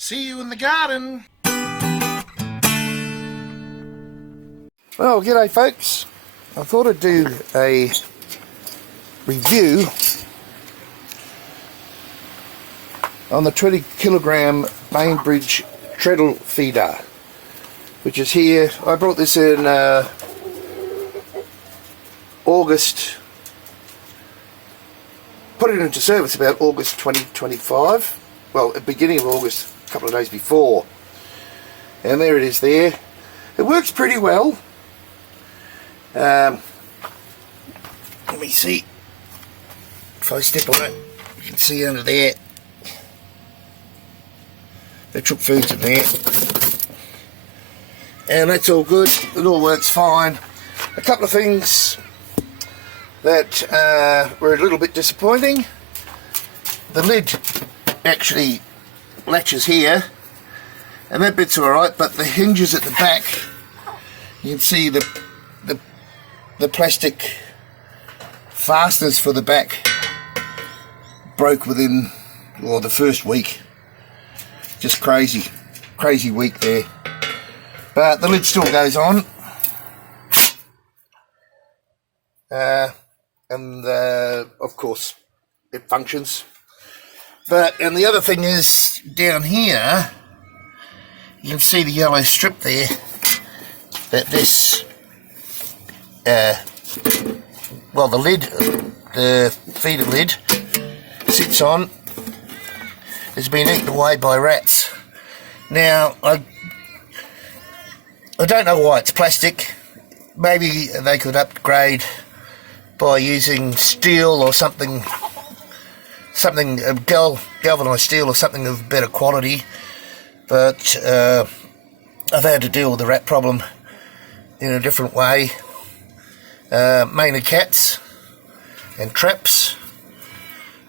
See you in the garden. Well, g'day folks. I thought I'd do a review on the 20 kilogram Bainbridge Treadle feeder, which is here. I brought this in August, put it into service about August 2025, well, at the beginning of August, a couple of days before, and there it is there. It works pretty well. Let me see if I step on it. You can see under there the chook food's in there, and that's all good. It all works fine. A couple of things that were a little bit disappointing. The lid actually latches here, and that bit's alright, but the hinges at the back, you can see the plastic fasteners for the back broke within, well, the first week. Just crazy week there. But the lid still goes on. And of course it functions. And the other thing is, down here you can see the yellow strip there that this well, the lid, the feeder lid sits on, has been eaten away by rats. Now I don't know why it's plastic. Maybe they could upgrade by using steel or something galvanized steel or something of better quality, but I've had to deal with the rat problem in a different way, mainly cats and traps,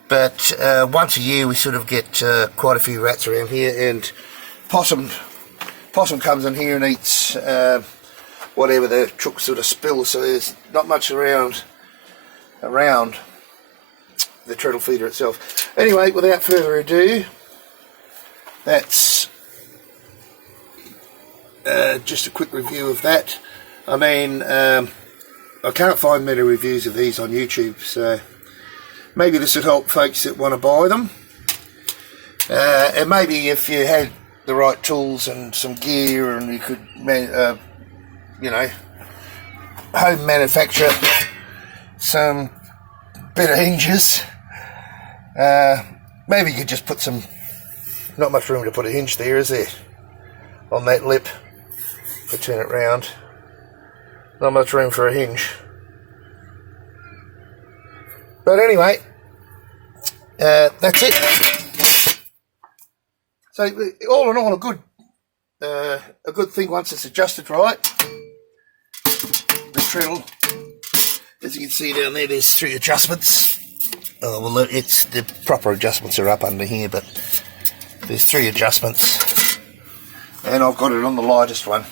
but once a year we sort of get quite a few rats around here, and possum comes in here and eats whatever the chook sort of spills, so there's not much around the treadle feeder itself. Anyway, without further ado, that's just a quick review of that. I mean, I can't find many reviews of these on YouTube, so maybe this would help folks that want to buy them. And maybe if you had the right tools and some gear, and you could, you know, home manufacture some better hinges. Maybe you could just put some, not much room to put a hinge there, is there? On that lip, if I turn it round, not much room for a hinge. But anyway, that's it. So all in all, a good thing once it's adjusted right. The treadle, as you can see down there, there's 3 adjustments. Oh, well, it's the proper adjustments are up under here, but there's 3 adjustments, and I've got it on the lightest one.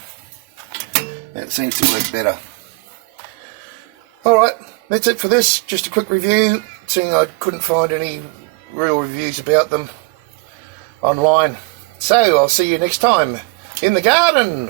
It seems to work better. Alright, that's it for this. Just a quick review, seeing I couldn't find any real reviews about them online. So I'll see you next time in the garden.